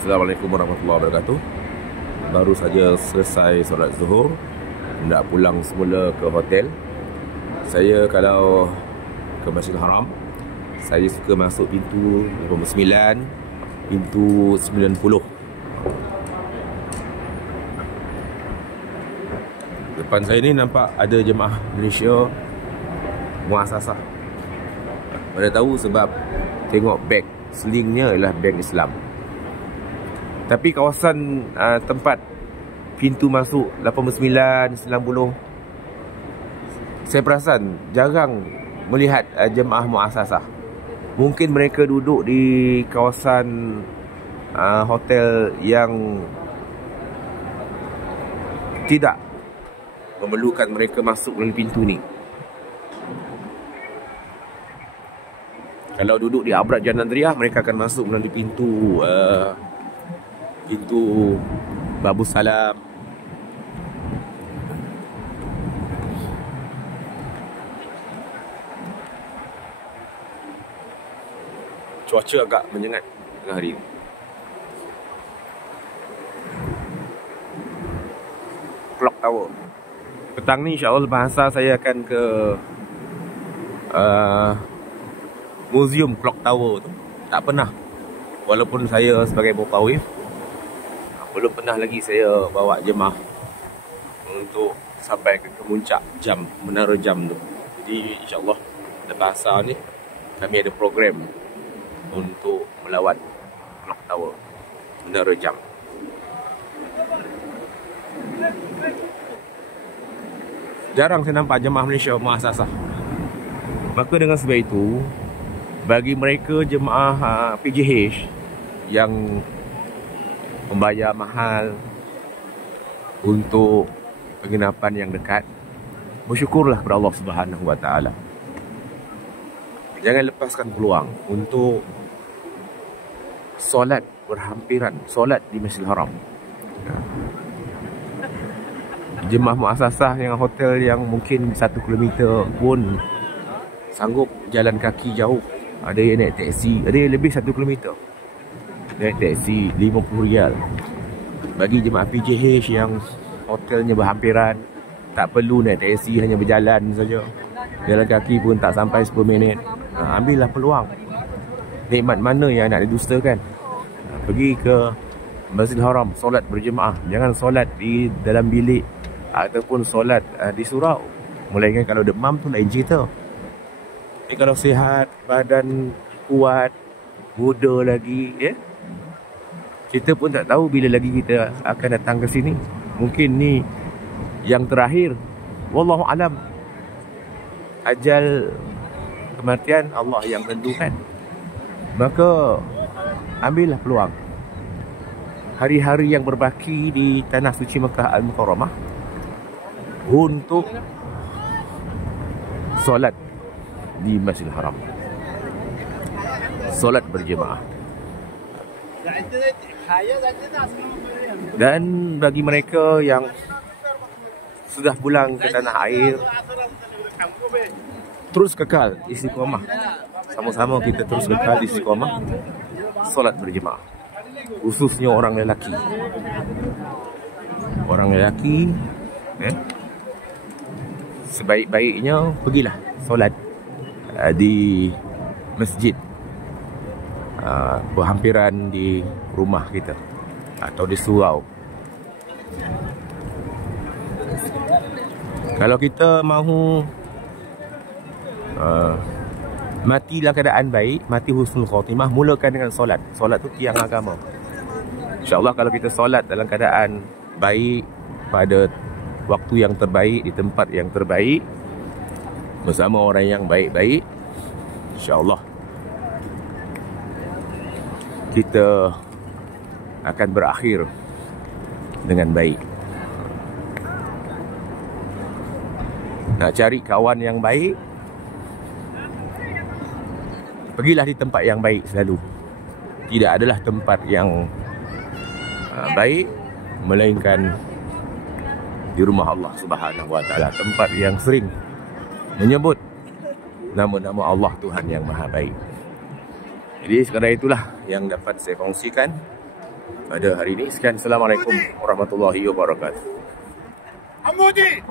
Assalamualaikum warahmatullahi wabarakatuh. Baru saja selesai solat zuhur, nak pulang semula ke hotel. Saya kalau ke Masjidil Haram, saya suka masuk pintu 89, pintu 90. Depan saya ni nampak ada jemaah Malaysia Muassasah. Pada tahu sebab tengok beg selingnya ialah beg Islam. Tapi kawasan tempat pintu masuk 89, 90, saya perasan jarang melihat jemaah Muassasah. Mungkin mereka duduk di kawasan hotel yang tidak memerlukan mereka masuk melalui pintu ni. Kalau duduk di Abrat Janandria, mereka akan masuk melalui pintu Babus Salam. Cuaca agak menyengat tengah hari ini. Clock Tower. Petang ni insya-Allah bahasa saya akan ke Museum Clock Tower tu. Tak pernah. Walaupun saya sebagai mutawif, belum pernah lagi saya bawa jemaah untuk sampai ke puncak jam, menara jam tu. Jadi insya-Allah lepas asar ni kami ada program untuk melawat Clock Tower, menara jam. Jarang saya nampak jemaah Malaysia Muassasah. Maka dengan sebab itu, bagi mereka jemaah PJH yang membayar mahal untuk penginapan yang dekat, bersyukurlah kepada Allah Subhanahu Wa Taala. Jangan lepaskan peluang untuk solat berhampiran, solat di Masjidil Haram. Jemaah Muassasah yang hotel yang mungkin 1 kilometer pun sanggup jalan kaki jauh. Ada yang naik teksi, ada yang lebih 1 kilometer. Naik teksi RM50. Bagi jemaah PJH yang hotelnya berhampiran, tak perlu naik teksi, hanya berjalan saja. Jalan kaki pun tak sampai 10 minit. Ambillah peluang. Nikmat mana yang nak didustakan? Pergi ke Masjidil Haram, solat berjemaah. Jangan solat di dalam bilik ataupun solat di surau. Melainkan kalau demam tu lain cerita. Ni kalau sihat, badan kuat, muda lagi, ya, kita pun tak tahu bila lagi kita akan datang ke sini. Mungkin ni yang terakhir. Wallahu alam. Ajal kematian Allah yang tentukan. Maka ambillah peluang. Hari-hari yang berbaki di tanah suci Mekah Al-Mukarramah untuk solat di Masjidil Haram, solat berjemaah. Dan bagi mereka yang sudah pulang ke tanah air, terus kekal istiqamah. Sama-sama kita terus kekal istiqamah solat berjemaah, khususnya orang lelaki. Orang lelaki, sebaik-baiknya pergilah solat di masjid berhampiran di rumah kita atau di surau. Kalau kita mahu mati dalam keadaan baik, mati husnul khatimah, mulakan dengan solat. Solat tu tiang agama. InsyaAllah kalau kita solat dalam keadaan baik, pada waktu yang terbaik, di tempat yang terbaik, bersama orang yang baik-baik, insyaAllah kita akan berakhir dengan baik. Nak cari kawan yang baik, pergilah di tempat yang baik selalu. Tidak adalah tempat yang baik melainkan di rumah Allah Subhanahu Wa Taala, tempat yang sering menyebut nama-nama Allah, Tuhan yang Maha Baik. Jadi sekadar itulah yang dapat saya kongsikan. pada hari ini. Sekian, Assalamualaikum warahmatullahi wabarakatuh. Ambudi!